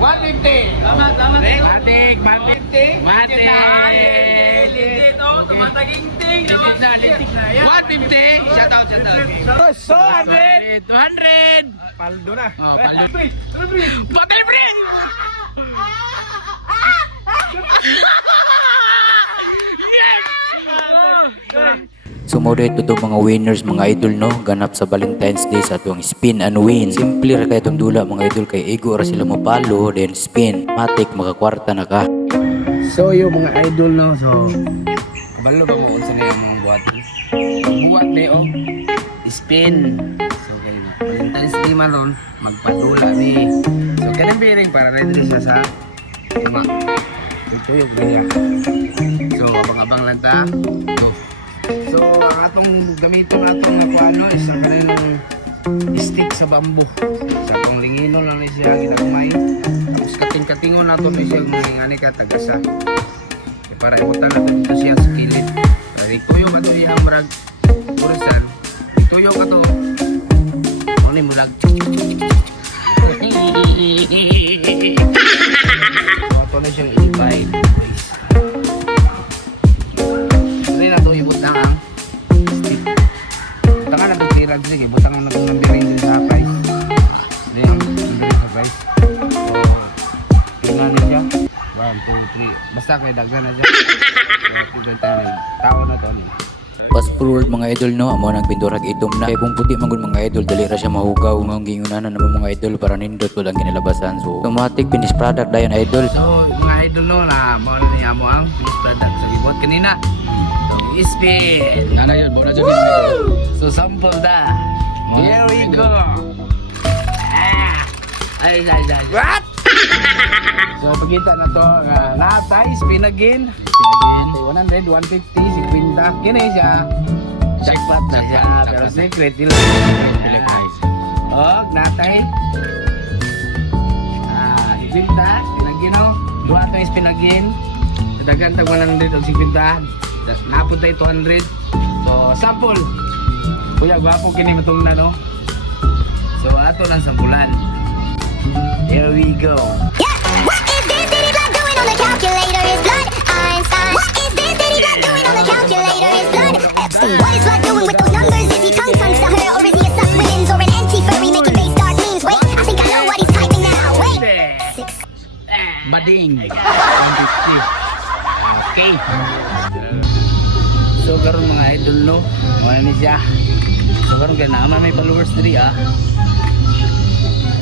150. Salamat. Matik. Legit, oh. Tumataging-ting. Litik na. 150. Shout out. 200. 200. Paldo na. Oh, paldo. Bakal friend. Sumudo ito mga winners mga idol no ganap sa Valentine's Day sa atong spin and win. Simple ra kay itong dula mga idol kay ego ra sila mapalo then spin matik makakwarta na ka. So yung mga idol no so kabalo ba mo unsa na yung mga buhaton? Buhat ni oh spin. So kay Valentine's Day malon magpadula ni. So kanang bearing para ready siya sa mga tuyog niya. So abang-abang lang ta. So ang atong gamiton atong nakuha no is ang kanang stick sa bamboo. Sa atong linginon lang ni siya ginagmay. Tapos kating-katingon nato ni siya ngani ka tagasa. Para imutan nato dito siya sa kilid. Para ituyo ka to iyang murag purisan. Ituyo ka to. Ano ni murag. So ato na siyang i-divide. Na to ibut na ang stick. Butangan na to tirag sige, butangan na to numberin din sa price. Hindi ang numberin sa price. So, tingnan niya. 1, 2, 3. Basta kay daghan na siya. So, tao na to. Fast forward mga idol no amo nang pindurag itom na kay kung puti manggod mga idol dali ra siya mahugaw ng giunanan naman mga idol para nindot wala ginilabasan. So automatic finished product dayon idol. So mga idol no na mao ni amo ang finished product sa ibot kanina. Spin! Nana yun, bona dyan. So sample da. Here we go. Ay. What? So pagkita na to nga natay spin again. 100, 150, 50. Kini siya. Jackpot na siya. Pero secret nila. Og natay. 50. Spin no. Duha to spin again. Dagan tag 100 og 50. Napunta 200. So sample. Kuya gwapo kini matong na no. So ato lang sampulan. Here we go. What is this bitty blood doing on the calculator? Is blood Einstein? What is this bitty blood doing on the calculator? Is blood Epstein? What is blood doing with those numbers? Is he tongue to her or is he a sus wins or an anti-furry making base dark memes? Wait, I think I know what he's typing now. Wait. Bading. 150. Okay. So karon mga idol no, wala ni siya. So karon kay naman may followers diri ah.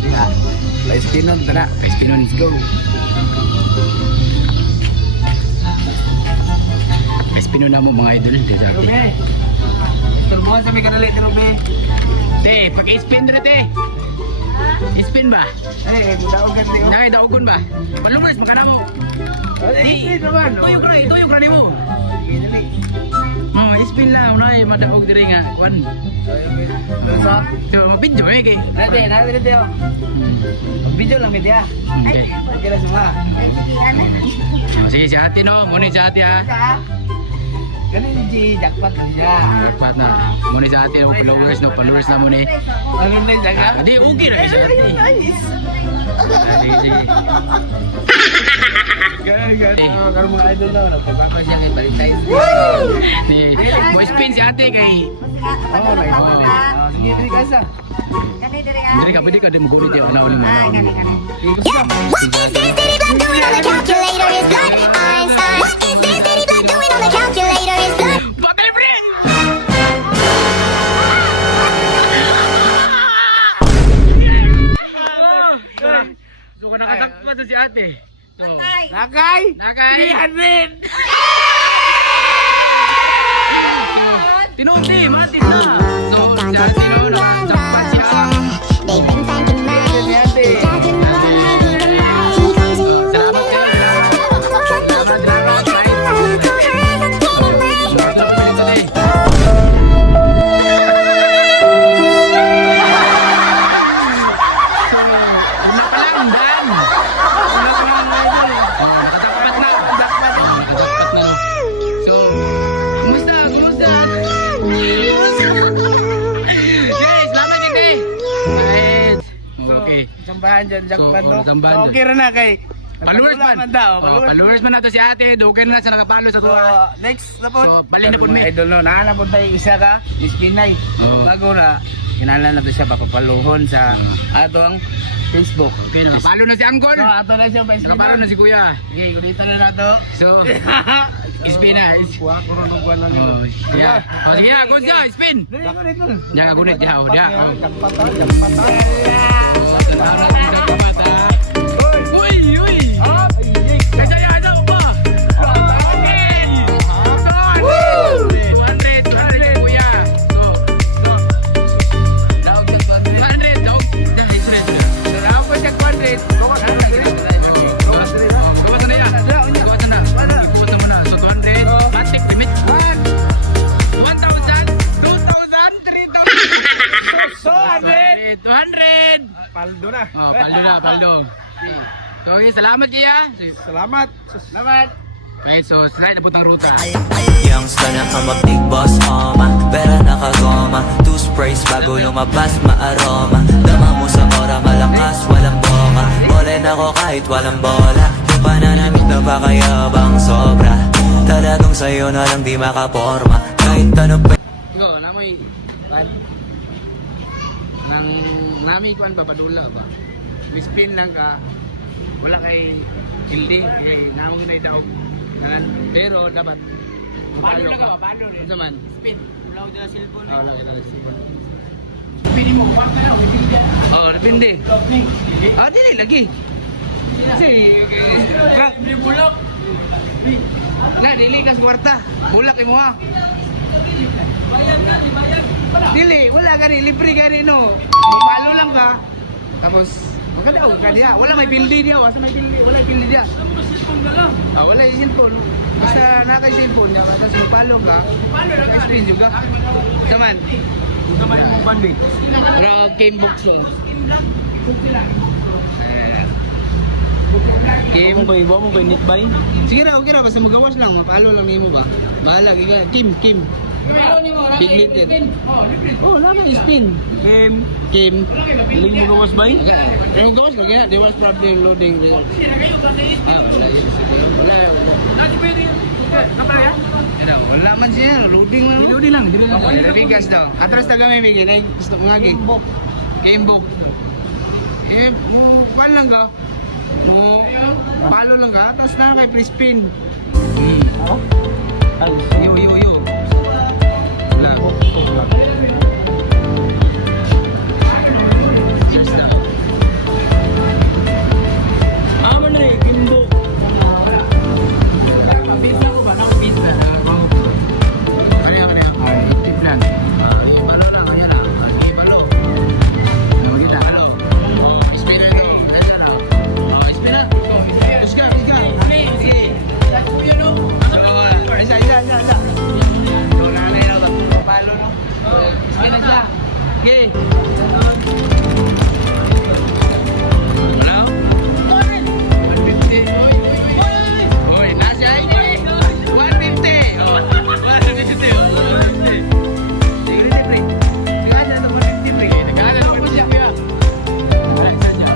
Diha. Let's spin on tara. Spin on, let's go. Spin na mo mga idol. Rube. Tulungan sa may kadali ni Rube. Te, pag-spin na te. Spin ba? Mudaog ka niyo. Nakay daogon ba? Followers makana mo. Spin naman. Tuyog na nimo. Oh, spin na unay madaog diri nga kwan. So, mabidyo kay. Nade. Video lang media. Okay. Kira semua. Sige si ate no, muni si ate ha. Ganun si jackpot na siya. Dapat na. Muni si ate no, followers na muni. Ano na yung jaga? Di okay na si ate. Sige. Kalau mga idol na, nagpapapa siya kay Valentine's. Di, mo spin si ate kay. Oh, right. Sige, dali ka sa. Diri ka pwede ka dim gulit ya na ulit mo. What is this bitty blood doing on the calculator? Is blood Einstein? What is this bitty blood doing on the calculator? Is blood Bakal friend. So kung nakatakpa to si ate. So, Nakay! 300! Tinuti, matis na! So, si ate no, nakatakpa siya. they've been thanking me? Judging me from maybe the night he comes in. Salamat ka! So, kumusta? tambahan dyan, jackpot So, no? tambahan So, dyan. okay rin na kay. Followers man. Followers man nato si ate. Dugan na sa nakapalo sa So, tuwa. next na po. So, balik na po Mga mi. idol no, naana po tayo isa ka, Miss Pinay. Oo. Bago na, inalan na to siya papapaluhon sa ato ang Facebook. Okay, nakapalo na si Angkol. So, ato na siya, Miss Nakapalo na si Kuya. Okay, ulitan na nato. So, spin na. Kuha ko rin ng buwan na nito. Oh, yeah. Oh, sige, go siya, spin. Dali ko, dali ko. Diya ka gunit, diya. Oh, diya. Oh. Jackpot ha, jackpot ha. Uy, uy. Kaya yan daw ba? 200, Kuya. So, 200, daw. Salamat po siya, 200. Gawatan na yan. Gawatan na. Gawatan mo na. So, 200. Matik limit. 1,000, 2,000, 3,000. So, 100. 200. Paldo na. Oh, paldo na, paldo. So, okay, salamat Kuya. Salamat. Salamat. Okay, so slide na putang ruta. Youngster na ka mag-big boss, pera nakagoma, two sprays bago lumabas, maaroma. Dama mo sa ora, malakas, walang boka. Bolen ako kahit walang bola. Yung pananamit na pakayabang sobra. Talagang sa'yo na lang di makaporma. Kahit ano pa. Go, namoy pan. Nang nami kuan papadula ba. Spin lang ka. Wala kay gildi, kay namong na itaog. Pero dapat palo lang ka, palo rin. Ano man? Spin. Wala ko dala cellphone. Wala ko dala cellphone. Pili mo kuan ka na, depende. Oh, depende. Ah, dili lagi. Kasi bulak. Na dili ka sa kwarta. Bulak imo ha. Dili, wala ka rin, libre ka rin no. Palo lang ka. Tapos, magkadaog ka diya. Wala may pildi diya, wala may pildi, wala may pildi diya. Ah, wala yung cellphone. Basta nakay cellphone niya, tapos yung palo ka, spin juga. Saman. Kamay mo bandi. Pero game box oh. Game. Iba mo kay Nick Bay? Sige ra, okay ra, basta magawas lang, mapalo lang nimo ba. Bahala, giga. Kim. Big lit yan. Oh, lama yung spin. Kim. Hiling mo gawas bay? Okay. Pero gawas lang yan. There was problem loading results. Ah, wala yun. Wala yun. Wala man siya. Loading man. Loading lang. Bigas daw. Atras na kami bigyan. Ay, gusto ko nga. Gamebook. Eh, mo, kuhan lang ka. Mo, palo lang ka. Tapos na kay free spin. Yo. Wala. Cheers na. Aman na eh, Kimbo. Abis na ko ba? Nakabis na. Kaya. Tip lang. Yung balo na. Kaya na. Yung balo. Magkita. Balo. Spin na ito. Kaya na. Spin na. Push ka. Sige. Isa. Wala na yun. Palo no. Spin na siya. Okay. Hello? 150. Uy, nasa 150. Oh, 150. Sige, pre. Nagkasa ito 150, pre. Nagkasa ito 150, kuya. Wala, saan niya?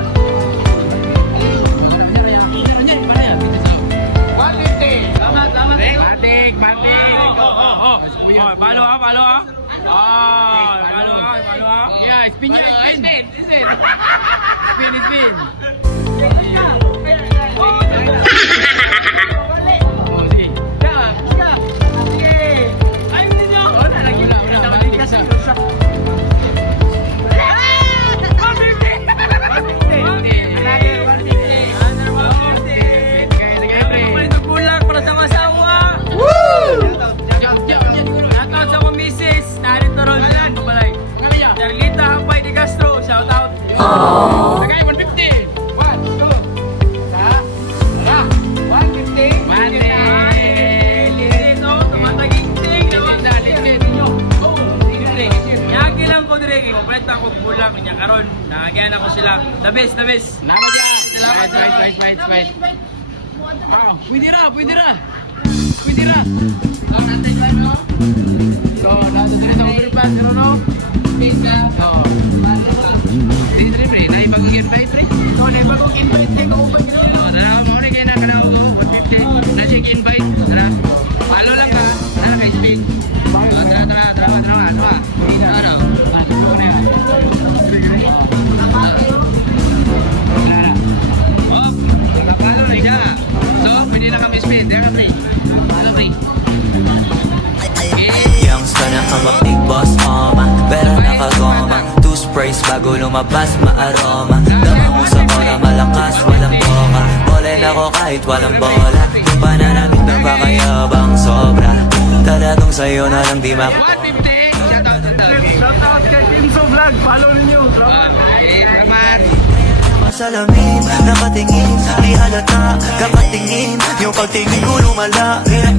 Palo ah. Yeah, spin niya. Spin. Spin. Oh, sige. Bulak para sa masawa. Shoutout sa mga misis. Narito ron. Charlita Hampay de Castro. Shoutout. Sagay, 150. 1, 2. Tara. 150. Dito, tumataginting. Yagi lang ko dire. Kompleta ko bulak. Kanya karon. Nakagyan ako sila. The best. Nama dyan. Salamat. Fight. Ah, pwede ra. So, nasa dito sa overpass, no? So, dito rin, pre. Naipag-again, pre. na ba kung invite kayo ko open ka na? Tara, mauna kayo na kanao ko, 150. Na-check invite, tara. Follow lang ka, tara kay Spin. Tara. Oh, nakapalo na siya. So, pwede na kami Spin, tara kay. Youngster na I'm a big boss, pera nakagoma. Two sprays bago lumabas, maaroma. Dama mo sa ora, malakas, walang boka. Ballin ako kahit walang bola. Yung pananamit na pakayabang sobra. Talagang sa'yo na lang di mak 150, Shout out kay Tinso Vlog. Follow ninyo. Salamat. Masalamin, nakatingin, di halata, kakatingin. Yung pagtingin ko lumala, hirap